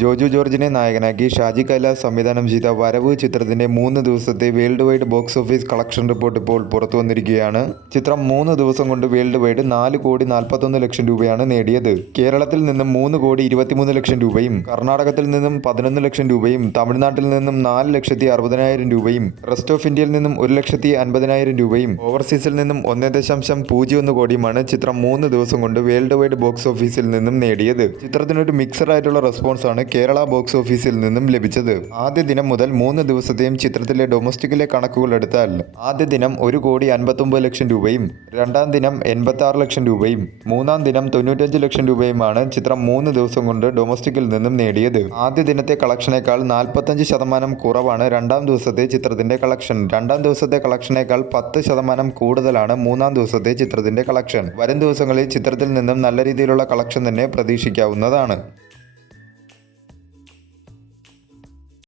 ജോജു ജോർജിനെ നായകനാക്കി ഷാജി കൈലാസ് സംവിധാനം ചെയ്ത വരവ് ചിത്രത്തിന്റെ 3 ദിവസത്തെ world wide box office collection report ഇപ്പോൾ പുറത്തു വന്നിരിക്കുകയാണ്. ചിത്രം 3 ദിവസം കൊണ്ട് വേൾഡ് വൈഡ് 4,41,00,000 രൂപയാണ് നേടിയത്. കേരളത്തിൽ നിന്നും 3,23 ലക്ഷം രൂപയും കർണാടകത്തിൽ നിന്നും 11 ലക്ഷം രൂപയും തമിഴ്നാട്ടിൽ നിന്നും 4,60,000 രൂപയും റെസ്റ്റ് ഓഫ് ഇന്ത്യയിൽ നിന്നും 1,50,000 രൂപയും ഓവർസീസിൽ നിന്നും 1.01 കോടിയുമാണ് ചിത്രം 3 ദിവസം കൊണ്ട് വേൾഡ് വൈഡ് ബോക്സ് ഓഫീസിൽ നിന്നും നേടിയത്. ചിത്രത്തിനൊരു മിക്സഡ് ആയിട്ടുള്ള റെസ്പോൺസാണ് കേരള ബോക്സ് ഓഫീസിൽ നിന്നും ലഭിച്ചത്. ആദ്യ ദിനം മുതൽ 3 ദിവസത്തെയും ചിത്രത്തിലെ ഡൊമസ്റ്റിക്കിലെ കണക്കുകൾ എടുത്താൽ ആദ്യ ദിനം 1,59 ലക്ഷം രൂപയും രണ്ടാം ദിനം 86 ലക്ഷം രൂപയും മൂന്നാം ദിനം 95 ലക്ഷം രൂപയുമാണ് ചിത്രം 3 ദിവസം കൊണ്ട് ഡൊമസ്റ്റിക്കിൽ നിന്നും നേടിയത്. ആദ്യ ദിനത്തെ കളക്ഷനേക്കാൾ 45% കുറവാണ് രണ്ടാം ദിവസത്തെ ചിത്രത്തിന്റെ കളക്ഷൻ. രണ്ടാം ദിവസത്തെ കളക്ഷനേക്കാൾ 10% കൂടുതലാണ് മൂന്നാം ദിവസത്തെ ചിത്രത്തിന്റെ കളക്ഷൻ. വരും ദിവസങ്ങളിൽ ചിത്രത്തിൽ നിന്നും നല്ല രീതിയിലുള്ള കളക്ഷൻ തന്നെ പ്രതീക്ഷിക്കാവുന്നതാണ്.